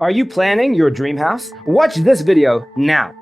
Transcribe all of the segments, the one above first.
Are you planning your dream house? Watch this video now.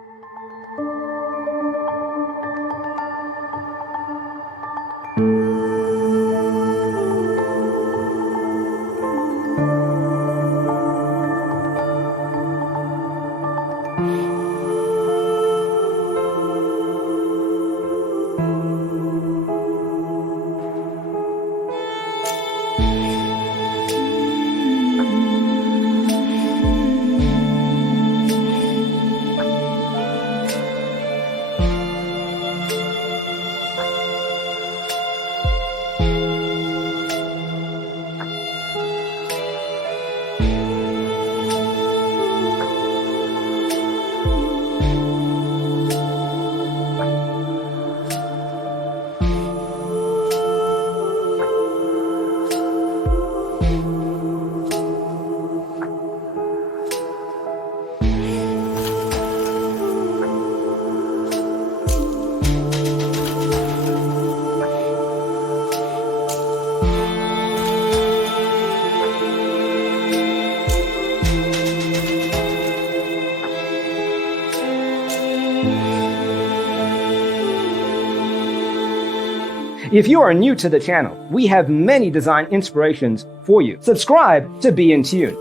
If you are new to the channel, we have many design inspirations for you. Subscribe to be in tune.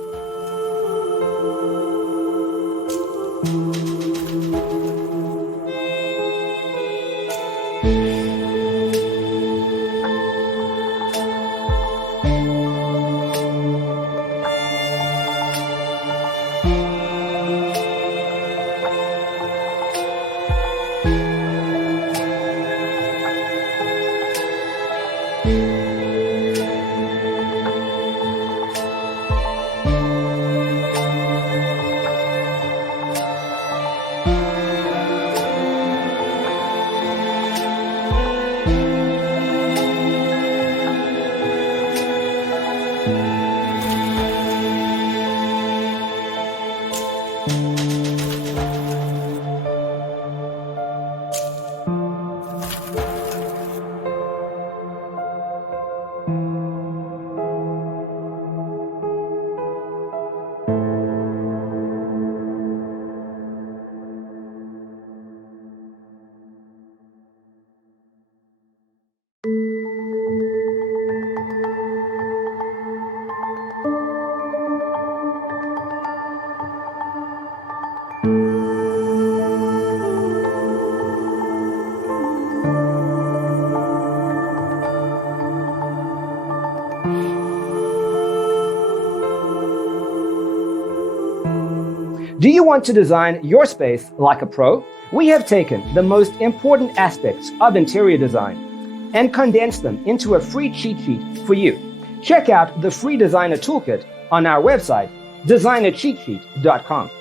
Do you want to design your space like a pro? We have taken the most important aspects of interior design and condensed them into a free cheat sheet for you. Check out the free designer toolkit on our website, designercheatsheet.com.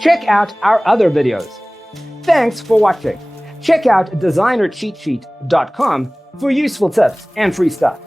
Check out our other videos. Thanks for watching. Check out designercheatsheet.com for useful tips and free stuff.